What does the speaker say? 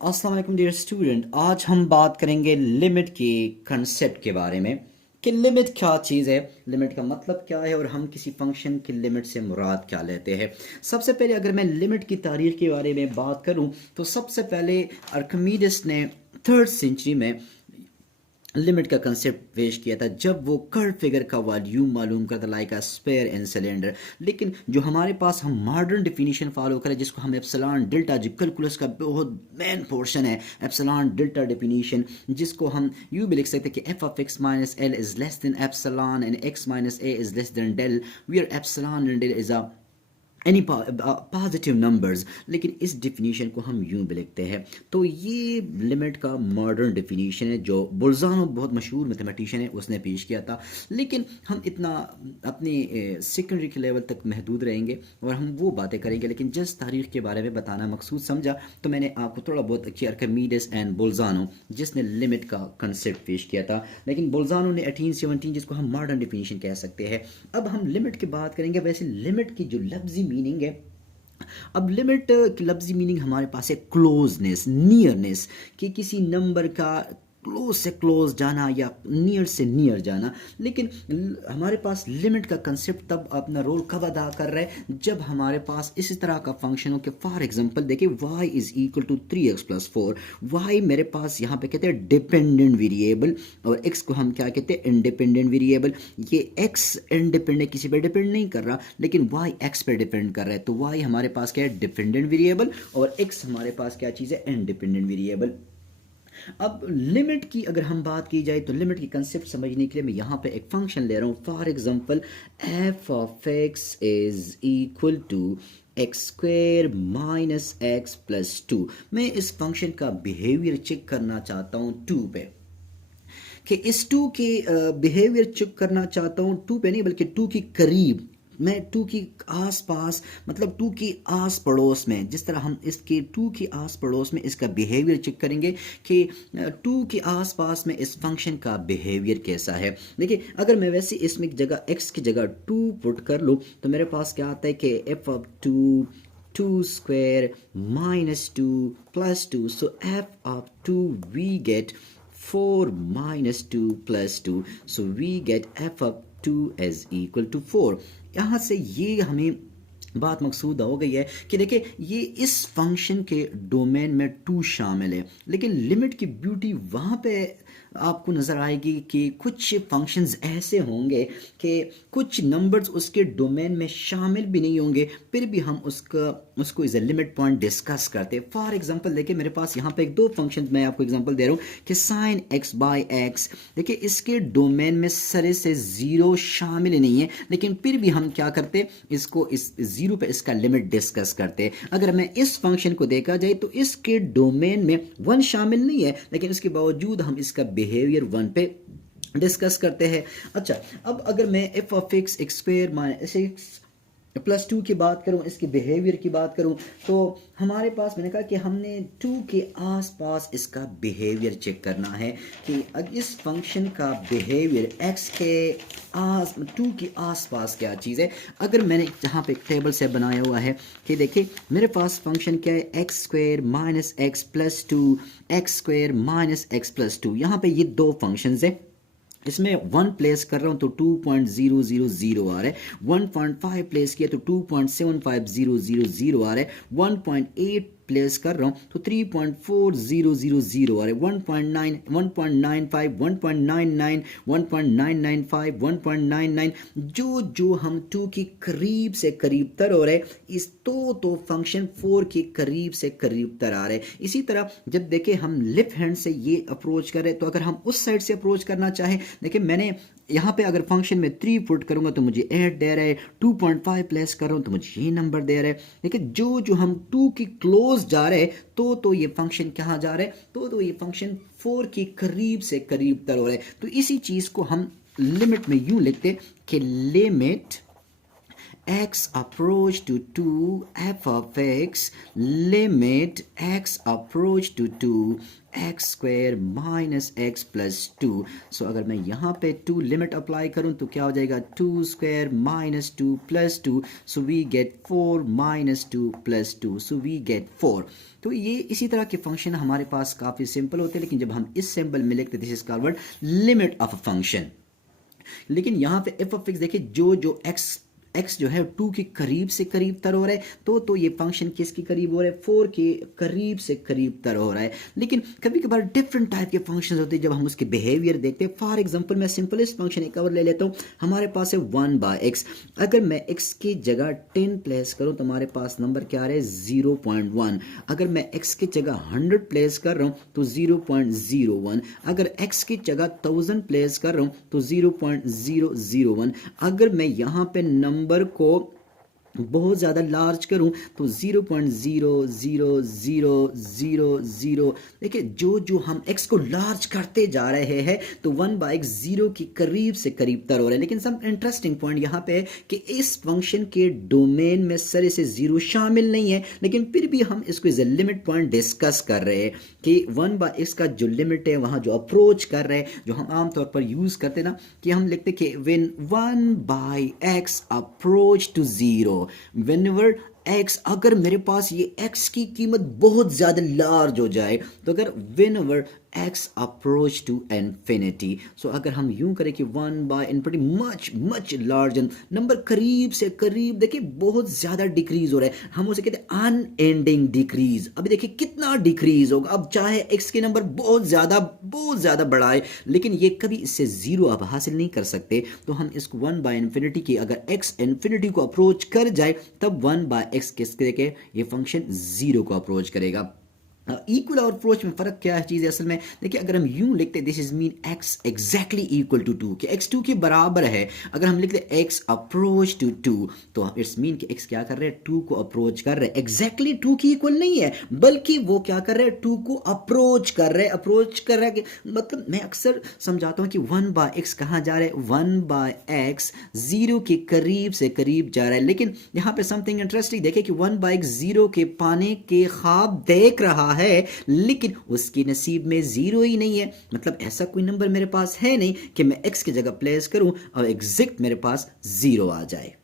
अस्सलाम वालेकुम dear student. आज हम बात करेंगे लिमिट के कंसेप्ट के बारे में कि लिमिट क्या चीज़ है, लिमिट का मतलब क्या है और हम किसी फंक्शन की लिमिट से मुराद क्या लेते हैं। सबसे पहले अगर मैं लिमिट की तारीख के बारे में बात करूं तो सबसे पहले आर्किमिडीज ने 3rd सेंचुरी में लिमिट का कंसेप्ट पेश किया था जब वो कर्व फिगर का वॉल्यूम मालूम करता like a sphere in cylinder. लेकिन जो हमारे पास हम मॉडर्न डिफिनीशन फॉलो करें जिसको हम एप्सिलॉन डेल्टा, जो कैलकुलस का बहुत मेन पोर्शन है एप्सिलॉन डेल्टा डिफिनीशन, जिसको हम यूँ भी लिख सकते हैं कि F of X minus L is less than epsilon and X minus A is less than del, where epsilon and del is a any positive numbers. लेकिन इस डिफिनीशन को हम यूं भी लिखते हैं। तो ये लिमिट का मॉडर्न डिफिनीशन है जो बोल्जानो बहुत मशहूर मैथमेटिशियन है उसने पेश किया था। लेकिन हम इतना अपनी सेकेंडरी के लेवल तक महदूद रहेंगे और हम वो बातें करेंगे। लेकिन जिस तारीख के बारे में बताना मकसूद समझा तो मैंने आपको थोड़ा बहुत कि आर्किमिडीज एंड बोल्जानो जिसने लिमिट का कंसेप्ट पेश किया था, लेकिन बोल्जानो ने 1817 जिसको हम मॉडर्न डिफिनीशन कह सकते हैं। अब हम लिमिट की बात करेंगे। वैसे लिमिट की जो लफ्जी मीनिंग है, अब लिमिट की लफ्जी मीनिंग हमारे पास है क्लोजनेस, नियरनेस, कि किसी नंबर का क्लोज से क्लोज जाना या नियर से नियर जाना। लेकिन हमारे पास लिमिट का कंसेप्ट तब अपना रोल कब अदा कर रहा है जब हमारे पास इस तरह का फंक्शन हो कि फॉर एग्जांपल देखिए y is equal to 3x+4। y मेरे पास यहाँ पे कहते हैं डिपेंडेंट वेरिएबल और x को हम क्या कहते हैं इंडिपेंडेंट वेरिएबल। ये x इंडिपेंडेंट किसी पे डिपेंड नहीं कर रहा लेकिन y x पे डिपेंड कर रहा है। तो y हमारे पास क्या है डिपेंडेंट वेरिएबल और x हमारे पास क्या चीज़ है इंडिपेंडेंट वेरिएबल। अब लिमिट की अगर हम बात की जाए तो लिमिट की कंसेप्ट समझने के लिए मैं यहाँ पे एक फंक्शन ले रहा हूँ। For example F of X is equal to X square minus x plus 2। मैं इस फंक्शन का बिहेवियर चेक करना चाहता हूँ 2 पे, कि इस 2 के बिहेवियर चेक करना चाहता हूँ 2 पे नहीं बल्कि 2 के करीब। मैं 2 की आस पास मतलब 2 की आस पड़ोस में, जिस तरह हम इसके 2 की आस पड़ोस में इसका बिहेवियर चेक करेंगे कि 2 के आस पास में इस फंक्शन का बिहेवियर कैसा है। देखिए अगर मैं वैसे इसमें जगह x की जगह 2 पुट कर लूँ तो मेरे पास क्या आता है कि F of 2 square minus 2 plus 2. So f of 2 we get 4 minus 2 plus 2. So we get f of 2 is equal to 4. यहाँ से ये हमें बात मकसूद हो गई है कि देखिए ये इस फंक्शन के डोमेन में 2 शामिल है। लेकिन लिमिट की ब्यूटी वहाँ पे आपको नज़र आएगी कि कुछ फंक्शंस ऐसे होंगे कि कुछ नंबर्स उसके डोमेन में शामिल भी नहीं होंगे फिर भी हम उसको is a limit point discuss करते हैं। फॉर एग्जांपल देखिए मेरे पास यहाँ पे एक 2 फंक्शन मैं आपको एग्जांपल दे रहा हूँ कि साइन एक्स बाई एक्स। देखिए इसके डोमेन में सरे से 0 शामिल नहीं है लेकिन फिर भी हम क्या करते इसको इस 0 पे इसका लिमिट डिस्कस करते। अगर मैं इस फंक्शन को देखा जाए तो इसके डोमेन में 1 शामिल नहीं है लेकिन इसके बावजूद हम इसका बिहेवियर 1 पे डिस्कस करते हैं। अच्छा अब अगर मैं F of x x square minus x plus 2 की बात करूं, इसके बिहेवियर की बात करूं तो हमारे पास मैंने कहा कि हमने 2 के आसपास इसका बिहेवियर चेक करना है कि इस फंक्शन का बिहेवियर x के 2 के आसपास क्या चीज़ है। अगर मैंने जहाँ पे टेबल से बनाया हुआ है कि देखिए मेरे पास फंक्शन क्या है x square minus x plus 2, x square minus x plus 2। यहाँ पे ये 2 फंक्शंस है, इसमें 1 प्लेस कर रहा हूँ तो 2.000 आ रहा है, 1.5 प्लेस किया तो 2.75000 आ रहा है, 1.8 प्लेस कर रहा हूँ तो 3.4000 आ रहा है, 1.9 1.95 1.99 1.995 1.99 जो हम 2 की करीब से करीब तर हो रहे हैं इस तो फंक्शन 4 के करीब से करीब तर आ रहे हैं। इसी तरह जब देखें हम लेफ्ट हैंड से ये अप्रोच कर रहे हैं तो अगर हम उस साइड से अप्रोच करना चाहें, देखिए मैंने यहाँ पे अगर फंक्शन में 3 पुट करूँगा तो मुझे 8 दे रहा है, 2.5 प्लेस कर रहा हूँ तो मुझे ये नंबर दे रहा है। लेकिन जो हम 2 की क्लोज जा रहे हैं तो ये फंक्शन कहाँ जा रहा है तो ये फंक्शन 4 के करीब से करीब तर हो रहा है। तो इसी चीज़ को हम लिमिट में यूँ लिखते कि limit x approach to 2 f of x limit x approach to 2 x square minus x plus two. So अगर मैं यहाँ पे 2 लिमिट अप्लाई करूँ तो क्या हो जाएगा 2 square minus 2 plus 2, so we get 4 minus 2 plus 2, so we get 4। तो ये इसी तरह के फंक्शन हमारे पास काफ़ी सिंपल होते हैं, लेकिन जब हम इस सिंबल में लिखते this is called limit of a function. लेकिन यहाँ पे एफ ऑफ एक्स देखिए जो एक्स जो है 2 के करीब से करीब तर हो रहा है, तो ये फंक्शन किसके करीब हो रहा है 4 के करीब से करीब तर हो रहा है। लेकिन कभी कभार डिफरेंट टाइप के फंक्शंस होते हैं जब हम उसके बिहेवियर देखते हैं। फॉर एग्जांपल मैं सिंपलेस्ट फंक्शन एक और ले लेता हूँ। हमारे पास है 1/x। अगर मैं x की जगह 10 प्लेस करूँ तो हमारे पास नंबर क्या आ रहा है 0.1। अगर मैं x की जगह 100 प्लेस कर रहा हूँ तो 0.01। अगर x की जगह 1000 प्लेस कर रहा हूँ तो 0.001। अगर मैं यहाँ पे नंबर को बहुत ज़्यादा लार्ज करूं तो 0.00000। देखिए जो हम x को लार्ज करते जा रहे हैं तो 1/x 0 के करीब से करीब तर हो रहा है। लेकिन सम इंटरेस्टिंग पॉइंट यहाँ पे है कि इस फंक्शन के डोमेन में सर से 0 शामिल नहीं है, लेकिन फिर भी हम इसको as a limit point discuss कर रहे हैं कि 1/x का जो लिमिट है वहाँ जो अप्रोच कर रहे हैं, जो हम आमतौर पर यूज़ करते ना कि हम लिखते कि when 1/x approach to 0, whenever x, अगर मेरे पास ये x की कीमत बहुत ज़्यादा लार्ज हो जाए तो अगर whenever x approach to infinity, सो अगर हम यूं करें कि 1/infinity मच लार्ज नंबर करीब से करीब देखिए बहुत ज़्यादा डिक्रीज हो रहा है, हम उसे कहते हैं अनएंडिंग डिक्रीज। अभी देखिए कितना डिक्रीज होगा, अब चाहे x के नंबर बहुत ज़्यादा बढ़ाए लेकिन ये कभी इससे 0 अब हासिल नहीं कर सकते। तो हम इसको 1/infinity की अगर x इन्फिनिटी को अप्रोच कर जाए तब 1/x किसके के ये फंक्शन 0 को अप्रोच करेगा। इक्वल और अप्रोच में फ़र्क क्या है चीज़ है असल में देखिए, अगर हम यूं लिखते this is mean x exactly equal to 2 कि x 2 के बराबर है। अगर हम लिखते x अप्रोच टू 2 तो इट्स मीन कि x क्या कर रहे हैं 2 को अप्रोच कर रहे हैं। एग्जैक्टली 2 की इक्वल नहीं है बल्कि वो क्या कर रहे हैं 2 को अप्रोच कर रहे हैं। मतलब मैं अक्सर समझाता हूँ कि 1/x कहाँ जा रहा है 1/x 0 के करीब से करीब जा रहा है। लेकिन यहाँ पे समथिंग इंटरेस्टिंग देखिए कि 1/x 0 के पाने के ख्वाब देख रहा है लेकिन उसके नसीब में 0 ही नहीं है। मतलब ऐसा कोई नंबर मेरे पास है नहीं कि मैं x की जगह प्लेस करूं और एग्जैक्ट मेरे पास 0 आ जाए।